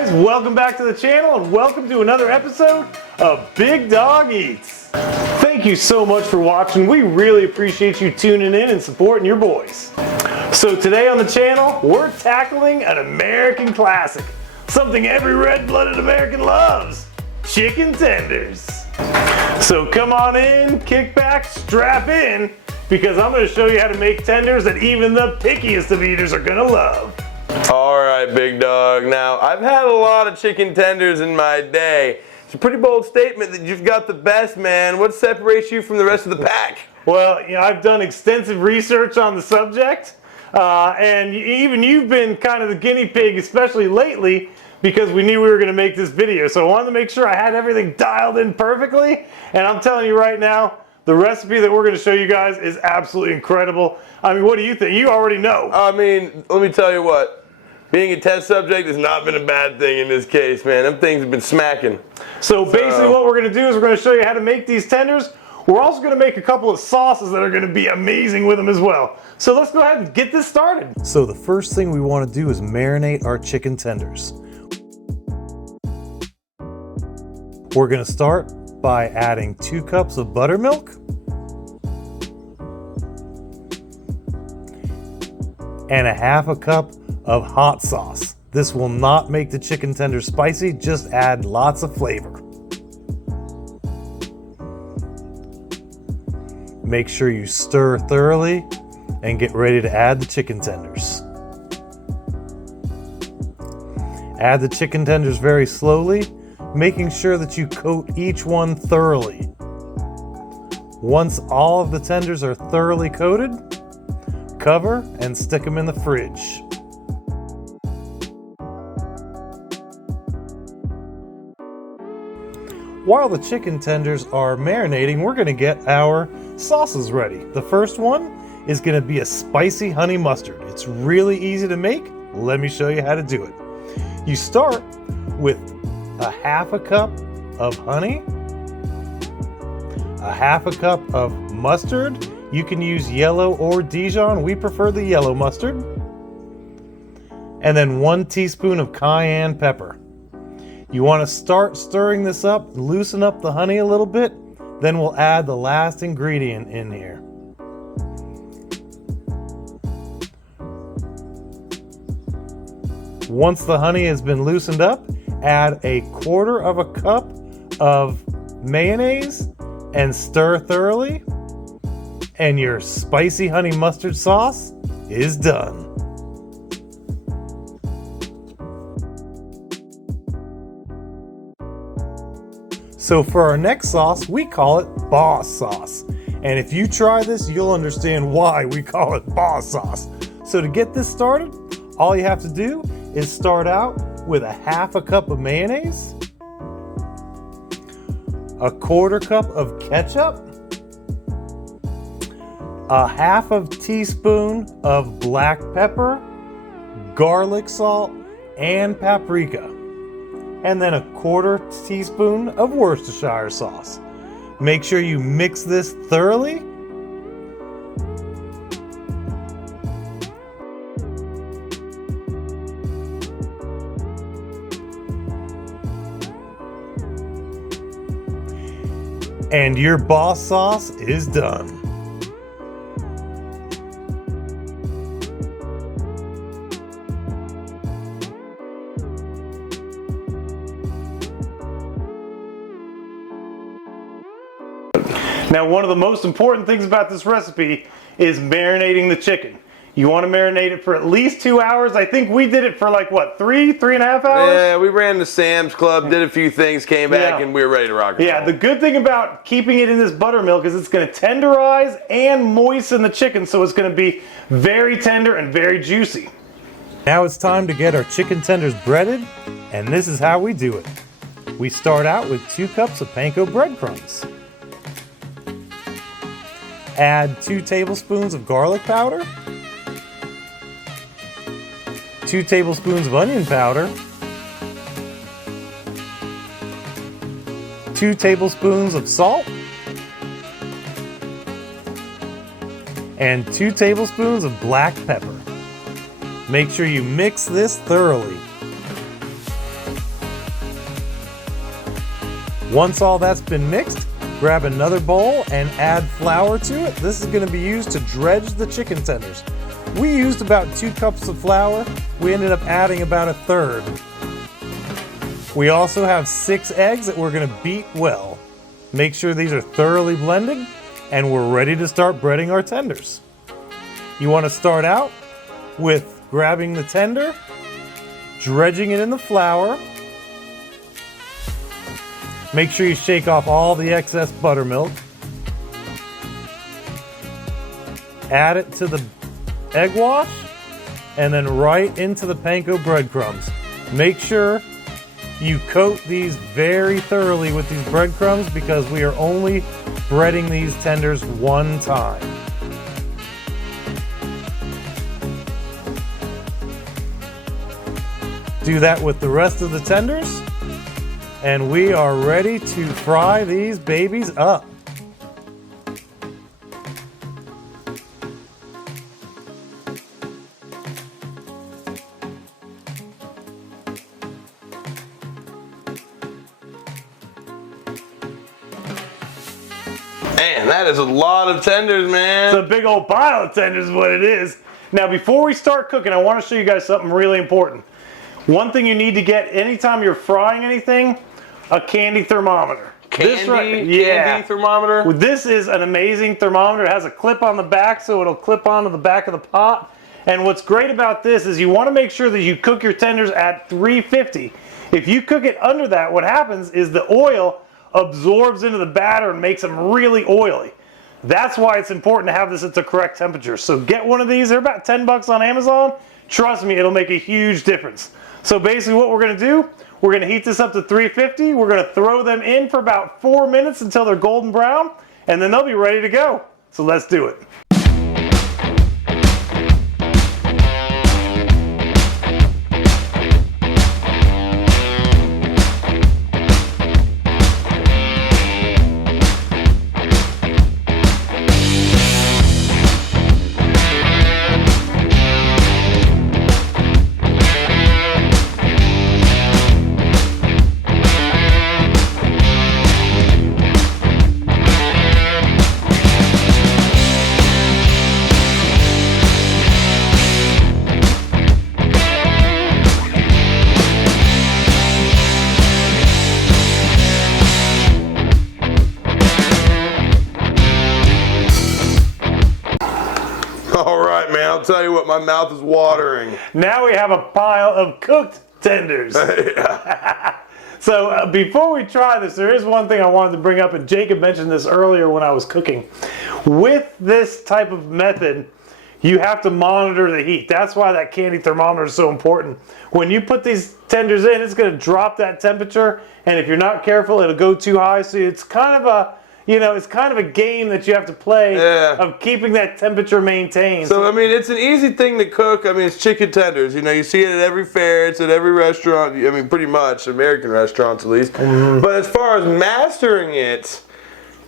guys, welcome back to the channel and welcome to another episode of Big Dog Eats. Thank you so much for watching. We really appreciate you tuning in and supporting your boys. So today on the channel, we're tackling an American classic, something every red-blooded American loves, chicken tenders. So come on in, kick back, strap in, because I'm going to show you how to make tenders that even the pickiest of eaters are going to love. Alright, big dog. Now, I've had a lot of chicken tenders in my day. It's a pretty bold statement that you've got the best, man. What separates you from the rest of the pack? Well, you know, I've done extensive research on the subject, and even you've been kind of the guinea pig, especially lately, because we knew we were going to make this video. So I wanted to make sure I had everything dialed in perfectly, and I'm telling you right now, the recipe that we're going to show you guys is absolutely incredible. I mean, what do you think? You already know. I mean, let me tell you what. Being a test subject has not been a bad thing in this case, man. Them things have been smacking. So basically what we're going to do is we're going to show you how to make these tenders. We're also going to make a couple of sauces that are going to be amazing with them as well. So let's go ahead and get this started. So the first thing we want to do is marinate our chicken tenders. We're going to start by adding 2 cups of buttermilk and a half a cup of hot sauce. This will not make the chicken tenders spicy, just add lots of flavor. Make sure you stir thoroughly and get ready to add the chicken tenders. Add the chicken tenders very slowly, making sure that you coat each one thoroughly. Once all of the tenders are thoroughly coated, cover and stick them in the fridge. While the chicken tenders are marinating, we're going to get our sauces ready. The first one is going to be a spicy honey mustard. It's really easy to make. Let me show you how to do it. You start with a half a cup of honey, a half a cup of mustard. You can use yellow or Dijon. We prefer the yellow mustard. And then 1 teaspoon of cayenne pepper. You want to start stirring this up, loosen up the honey a little bit, then we'll add the last ingredient in here. Once the honey has been loosened up, add a 1/4 of a cup of mayonnaise and stir thoroughly, and your spicy honey mustard sauce is done. So for our next sauce, we call it boss sauce. And if you try this, you'll understand why we call it boss sauce. So to get this started, all you have to do is start out with a half a cup of mayonnaise, a 1/4 cup of ketchup, a half of teaspoon of black pepper, garlic salt, and paprika, and then a 1/4 teaspoon of Worcestershire sauce. Make sure you mix this thoroughly. And your boss sauce is done. Now, one of the most important things about this recipe is marinating the chicken. You want to marinate it for at least 2 hours. I think we did it for like, what, 3.5 hours? Yeah, we ran to Sam's Club, did a few things, came back, and we were ready to rock and roll. Yeah, the good thing about keeping it in this buttermilk is it's going to tenderize and moisten the chicken, so it's going to be very tender and very juicy. Now it's time to get our chicken tenders breaded, and this is how we do it. We start out with 2 cups of panko breadcrumbs. Add 2 tablespoons of garlic powder, 2 tablespoons of onion powder, 2 tablespoons of salt, and 2 tablespoons of black pepper. Make sure you mix this thoroughly. Once all that's been mixed, grab another bowl and add flour to it. This is going to be used to dredge the chicken tenders. We used about 2 cups of flour. We ended up adding about 1/3. We also have 6 eggs that we're going to beat well. Make sure these are thoroughly blended, and we're ready to start breading our tenders. You want to start out with grabbing the tender, dredging it in the flour. Make sure you shake off all the excess buttermilk. Add it to the egg wash, and then right into the panko breadcrumbs. Make sure you coat these very thoroughly with these breadcrumbs because we are only breading these tenders one time. Do that with the rest of the tenders, and we are ready to fry these babies up. Man, that is a lot of tenders, man. It's a big old pile of tenders is what it is. Now, before we start cooking, I want to show you guys something really important. One thing you need to get anytime you're frying anything, a candy thermometer. Candy thermometer? This is an amazing thermometer. It has a clip on the back, so it'll clip onto the back of the pot. And what's great about this is you want to make sure that you cook your tenders at 350. If you cook it under that, what happens is the oil absorbs into the batter and makes them really oily. That's why it's important to have this at the correct temperature. So get one of these. They're about 10 bucks on Amazon. Trust me, it'll make a huge difference. So basically what we're going to do, we're going to heat this up to 350. We're going to throw them in for about 4 minutes until they're golden brown, and then they'll be ready to go. So let's do it. I'll tell you what, my mouth is watering. Now we have a pile of cooked tenders. So before we try this, there is one thing I wanted to bring up, and Jacob mentioned this earlier when I was cooking. With this type of method, you have to monitor the heat. That's why that candy thermometer is so important. When you put these tenders in, it's going to drop that temperature, and if you're not careful, it'll go too high. So it's kind of a, it's kind of a game that you have to play of keeping that temperature maintained. So, I mean, it's an easy thing to cook. I mean, it's chicken tenders. You see it at every fair. It's at every restaurant. I mean, pretty much, American restaurants at least. Mm-hmm. But as far as mastering it,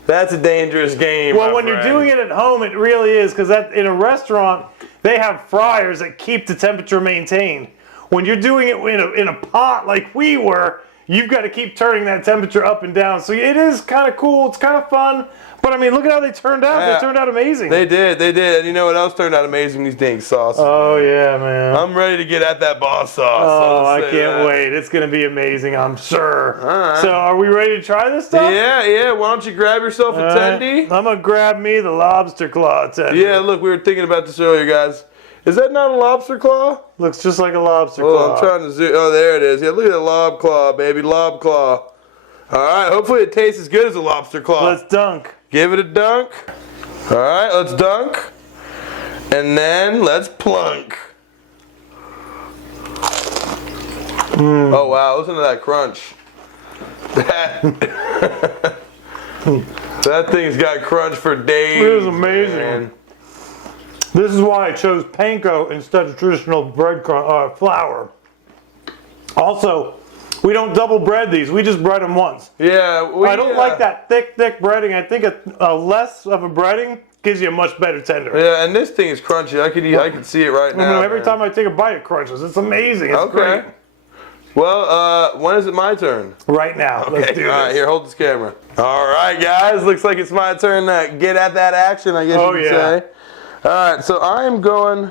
that's a dangerous game. Well, when you're doing it at home, it really is, because in a restaurant, they have fryers that keep the temperature maintained. When you're doing it in a pot like we were, you've got to keep turning that temperature up and down. So it is kind of cool. It's kind of fun. But I mean, look at how they turned out. Yeah, they turned out amazing. They did. And you know what else turned out amazing? These dang sauces. Oh, yeah, man. I'm ready to get at that boss sauce. Oh, I can't wait. It's going to be amazing, I'm sure. All right. So are we ready to try this stuff? Yeah. Why don't you grab yourself a tendy? I'm going to grab me the lobster claw tender. Yeah, look, we were thinking about this earlier, guys. Is that not a lobster claw? Looks just like a lobster claw. I'm trying to zoom. Oh, there it is. Yeah, look at the lob claw, baby. Lob claw. All right, hopefully it tastes as good as a lobster claw. Let's dunk. Give it a dunk. All right, let's dunk. And then let's plunk. Oh, wow. Listen to that crunch. That thing's got crunch for days. It is amazing. Man. This is why I chose panko instead of traditional flour. Also, we don't double bread these. We just bread them once. Yeah. I don't like that thick breading. I think a less of a breading gives you a much better tender. Yeah, and this thing is crunchy. I could see it right now. Every time I take a bite, it crunches. It's amazing. It's great. Well, when is it my turn? Right now. Let's do this. All right, here, hold this camera. All right, guys, looks like it's my turn to get at that action, I guess you could say. All right, so I'm going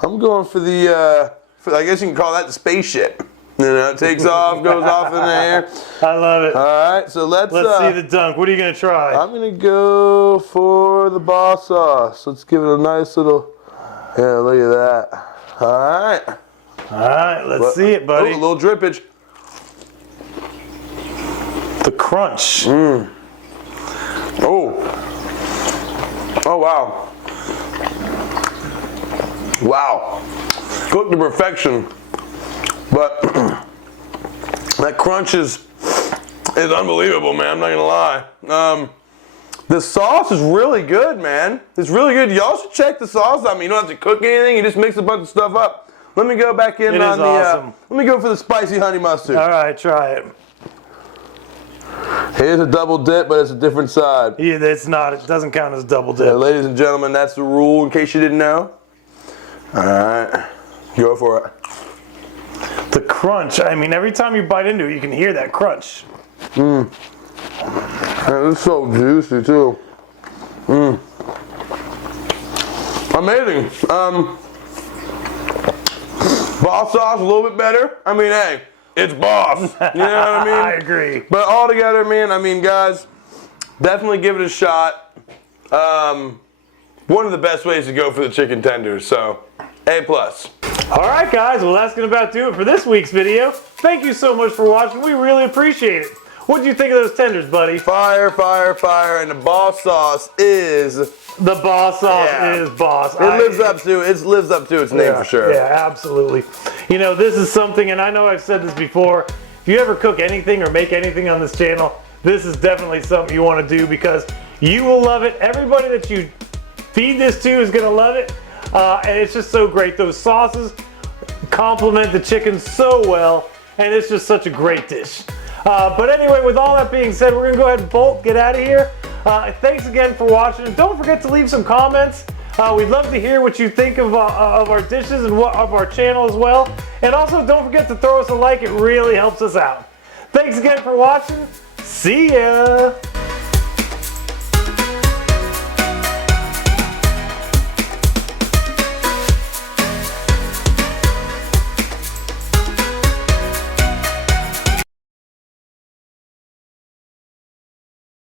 for the, I guess you can call that the spaceship. You know, it takes off, goes off in the air. I love it. All right, so let's see the dunk. What are you going to try? I'm going to go for the boss sauce. Let's give it a nice little, yeah, look at that. All right. All right, let's see it, buddy. Oh, a little drippage. The crunch. Oh. Oh, wow. Wow. Cooked to perfection. But that crunch is unbelievable, man. I'm not going to lie. The sauce is really good, man. It's really good. Y'all should check the sauce. I mean, you don't have to cook anything. You just mix a bunch of stuff up. Let me go back in on the, awesome. Let me go for the spicy honey mustard. All right, try it. Here's a double dip, but it's a different side. Yeah, it's not. It doesn't count as double dip. Yeah, ladies and gentlemen, that's the rule in case you didn't know. All right, go for it. The crunch. I mean, every time you bite into it, you can hear that crunch. Man, it's so juicy too. Amazing. Boss sauce a little bit better. I mean, hey, it's boss. You know what I mean? I agree. But all together, man, I mean, guys, definitely give it a shot. One of the best ways to go for the chicken tenders, so A+. All right, guys, well, that's going to about do it for this week's video. Thank you so much for watching. We really appreciate it. What do you think of those tenders, buddy? Fire, fire, fire, and the boss sauce is... The boss sauce is boss. It lives up to its name for sure. Yeah, absolutely. You know, this is something, and I know I've said this before, if you ever cook anything or make anything on this channel, this is definitely something you want to do because you will love it. Everybody that you feed this to is going to love it. And it's just so great. Those sauces complement the chicken so well, and it's just such a great dish. But anyway, with all that being said, we're going to go ahead and bolt, get out of here. Thanks again for watching. Don't forget to leave some comments. We'd love to hear what you think of our dishes and of our channel as well. And also, don't forget to throw us a like. It really helps us out. Thanks again for watching. See ya.